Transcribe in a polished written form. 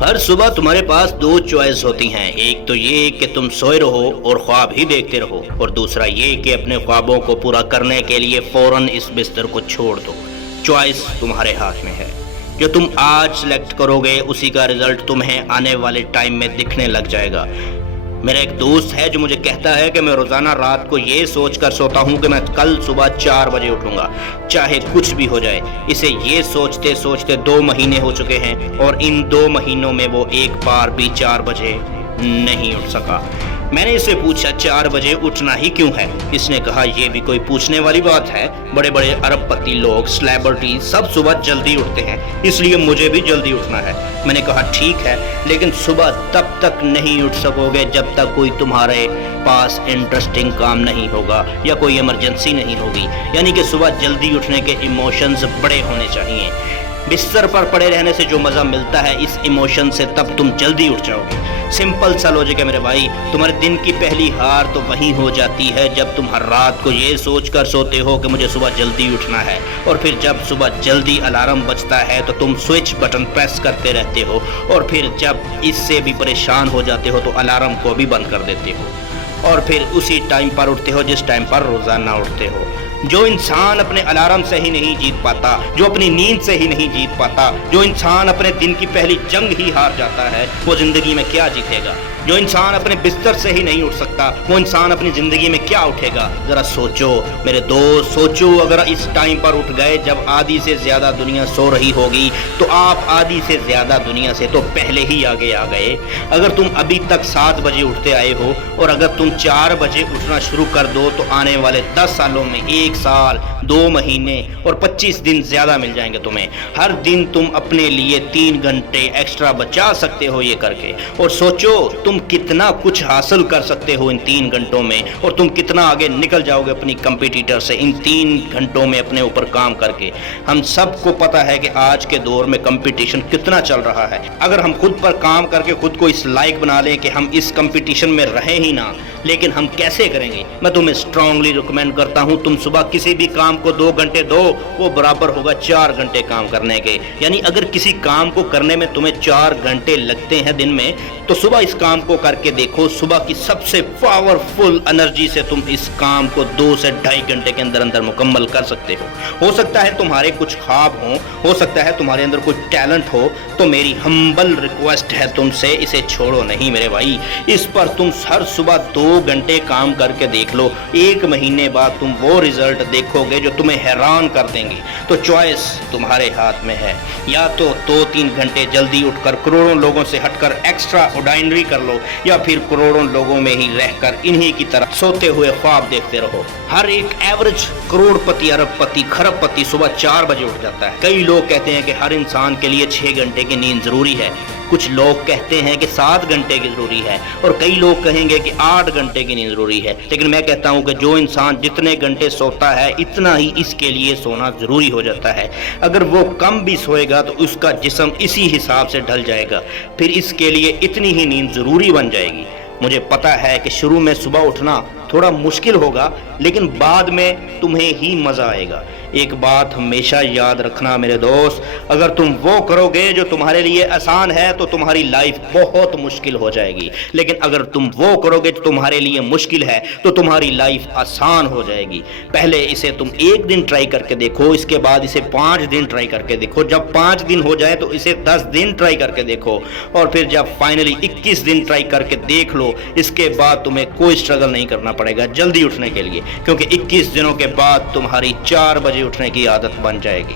ہر صبح تمہارے پاس دو چوائس ہوتی ہیں، ایک تو یہ کہ تم سوئے رہو اور خواب ہی دیکھتے رہو، اور دوسرا یہ کہ اپنے خوابوں کو پورا کرنے کے لیے فوراً اس بستر کو چھوڑ دو۔ چوائس تمہارے ہاتھ میں ہے۔ جو تم آج سلیکٹ کرو گے اسی کا رزلٹ تمہیں آنے والے ٹائم میں دکھنے لگ جائے گا۔ میرا ایک دوست ہے جو مجھے کہتا ہے کہ میں روزانہ رات کو یہ سوچ کر سوتا ہوں کہ میں کل صبح 4 بجے اٹھوں گا، چاہے کچھ بھی ہو جائے۔ اسے یہ سوچتے سوچتے 2 مہینے ہو چکے ہیں، اور ان 2 مہینوں میں وہ ایک بار بھی 4 بجے نہیں اٹھ سکا۔ میں نے اس سے پوچھا 4 بجے اٹھنا ہی کیوں ہے؟ اس نے کہا یہ بھی کوئی پوچھنے والی بات ہے، بڑے بڑے ارب پتی لوگ، سلیبرٹی سب صبح جلدی اٹھتے ہیں، اس لیے مجھے بھی جلدی اٹھنا ہے۔ میں نے کہا ٹھیک ہے، لیکن صبح تب تک نہیں اٹھ سکو گے جب تک کوئی تمہارے پاس انٹرسٹنگ کام نہیں ہوگا یا کوئی ایمرجنسی نہیں ہوگی۔ یعنی کہ صبح جلدی اٹھنے کے ایموشنز بڑے ہونے چاہیے۔ بستر پر پڑے رہنے سے جو مزہ ملتا ہے اس ایموشن سے، تب تم جلدی اٹھ جاؤ گے۔ سمپل سا لوجک ہے میرے بھائی۔ تمہارے دن کی پہلی ہار تو وہیں ہو جاتی ہے جب تم ہر رات کو یہ سوچ کر سوتے ہو کہ مجھے صبح جلدی اٹھنا ہے، اور پھر جب صبح جلدی الارم بجتا ہے تو تم سوئچ بٹن پریس کرتے رہتے ہو، اور پھر جب اس سے بھی پریشان ہو جاتے ہو تو الارم کو بھی بند کر دیتے ہو، اور پھر اسی ٹائم پر اٹھتے ہو جس ٹائم پر روزانہ اٹھتے ہو۔ جو انسان اپنے الارم سے ہی نہیں جیت پاتا، جو اپنی نیند سے ہی نہیں جیت پاتا، جو انسان اپنے دن کی پہلی جنگ ہی ہار جاتا ہے، وہ زندگی میں کیا جیتے گا؟ جو انسان اپنے بستر سے ہی نہیں اٹھ سکتا، وہ انسان اپنی زندگی میں کیا اٹھے گا؟ ذرا سوچو میرے دوست، سوچو۔ اگر اس ٹائم پر اٹھ گئے جب آدھی سے زیادہ دنیا سو رہی ہوگی، تو آپ آدھی سے زیادہ دنیا سے تو پہلے ہی آگے آ گئے۔ اگر تم ابھی تک 7 بجے اٹھتے آئے ہو، اور اگر تم 4 بجے اٹھنا شروع کر دو، تو آنے والے 10 سالوں میں 1 سال، 2 مہینے اور 25 دن زیادہ مل جائیں گے تمہیں۔ ہر دن تم اپنے لیے 3 گھنٹے ایکسٹرا بچا سکتے ہو یہ کر کے، اور سوچو تم کتنا کچھ حاصل کر سکتے ہو ان 3 گھنٹوں میں، اور تم کتنا آگے نکل جاؤ گے اپنی کمپیٹیٹر سے ان 3 گھنٹوں میں اپنے اوپر کام کر کے۔ ہم سب کو پتا ہے کہ آج کے دور میں کمپٹیشن کتنا چل رہا ہے۔ اگر ہم خود پر کام کر کے خود کو اس لائق بنا لیں کہ ہم اس کمپٹیشن میں رہیں ہی نہ، لیکن ہم کیسے کریں گے؟ میں تمہیں اسٹرانگلی ریکمینڈ کرتا ہوں تم صبح کسی بھی کام کو 2 گھنٹے دو، وہ برابر ہوگا 4 گھنٹے کام کرنے کے۔ یعنی اگر کسی کام کو کرنے میں تمہیں 4 گھنٹے لگتے ہیں دن میں، تو صبح اس کام کو کر کے دیکھو۔ صبح کی سب سے پاورفل انرجی سے تم اس کام کو 2 سے 2.5 گھنٹے کے اندر مکمل کر سکتے ہو۔ ہو سکتا ہے تمہارے کچھ خواب ہوں، ہو سکتا ہے تمہارے اندر کوئی ٹیلنٹ ہو، تو میری ہمبل ریکویسٹ ہے تم سے، اسے چھوڑو نہیں میرے بھائی۔ اس پر تم ہر صبح 2 گھنٹے کام کر کے دیکھ لو، 1 مہینے بعد تم وہ رزلٹ دیکھو گے جو تمہیں حیران کر دیں گے۔ تو چوائس تمہارے ہاتھ میں ہے، یا تو 2-3 گھنٹے جلدی اٹھ کر کروڑوں لوگوں سے ہٹ کر ایکسٹرا آرڈینری کر لو، یا پھر کروڑوں لوگوں میں ہی رہ کر انہی کی طرح سوتے ہوئے خواب دیکھتے رہو۔ ہر ایک ایوریج کروڑ پتی، ارب پتی، کھرب پتی صبح 4 بجے اٹھ جاتا ہے۔ کئی لوگ کہتے ہیں کہ ہر انسان کے لیے 6 گھنٹے کی نیند ضروری ہے، کچھ لوگ کہتے ہیں کہ 7 گھنٹے کی ضروری ہے، اور کئی لوگ کہیں گے کہ 8 گھنٹے کی نیند ضروری ہے۔ لیکن میں کہتا ہوں کہ جو انسان جتنے گھنٹے سوتا ہے اتنا ہی اس کے لیے سونا ضروری ہو جاتا ہے۔ اگر وہ کم بھی سوئے گا تو اس کا جسم اسی حساب سے ڈھل جائے گا، پھر اس کے لیے اتنی ہی نیند ضروری بن جائے گی۔ مجھے پتا ہے کہ شروع میں صبح اٹھنا تھوڑا مشکل ہوگا، لیکن بعد میں تمہیں ہی مزہ آئے گا۔ ایک بات ہمیشہ یاد رکھنا میرے دوست، اگر تم وہ کرو گے جو تمہارے لیے آسان ہے تو تمہاری لائف بہت مشکل ہو جائے گی، لیکن اگر تم وہ کرو گے جو تمہارے لیے مشکل ہے تو تمہاری لائف آسان ہو جائے گی۔ پہلے اسے تم 1 دن ٹرائی کر کے دیکھو، اس کے بعد اسے 5 دن ٹرائی کر کے دیکھو، جب 5 دن ہو جائے تو اسے 10 دن ٹرائی کر کے دیکھو، اور پھر جب فائنلی 21 دن ٹرائی کر کے دیکھ لو، اس کے بعد تمہیں کوئی سٹرگل نہیں کرنا پڑے گا جلدی اٹھنے کے لیے، کیونکہ 21 دنوں کے بعد تمہاری 4 بجے اٹھنے کی عادت بن جائے گی۔